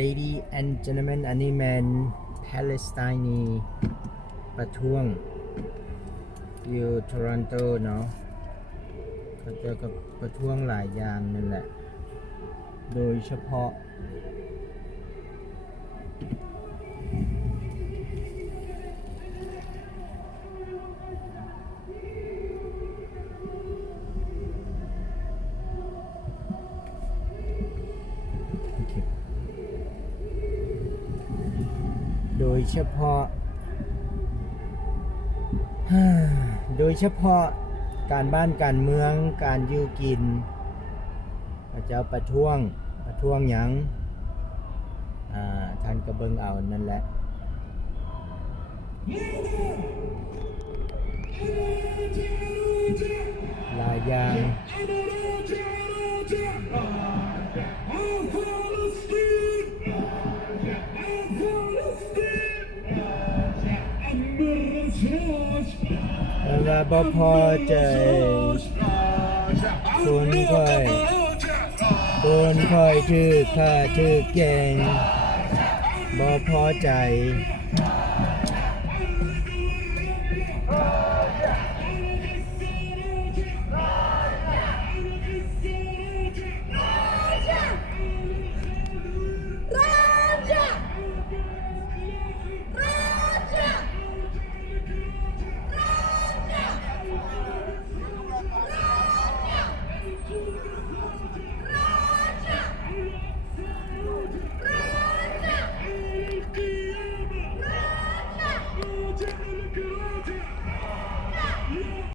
Lady and gentlemen อันนี้แมนปาเลสไตน์นี่ประท้วงอยู่ทอรอนโตเนาะเขาเจอกับประท้วงหลายอย่างนั่นแหละโดยเฉพาะโดยเฉพาะการบ้านการเมืองการอยู่กินพระเจ้าประท้วงหยังท่านก็เบิ่งเอานั่นแหละหลายอย่างว่าบ่พอใจคนค่อยถือฆ่าถือแกงบ่พอใจ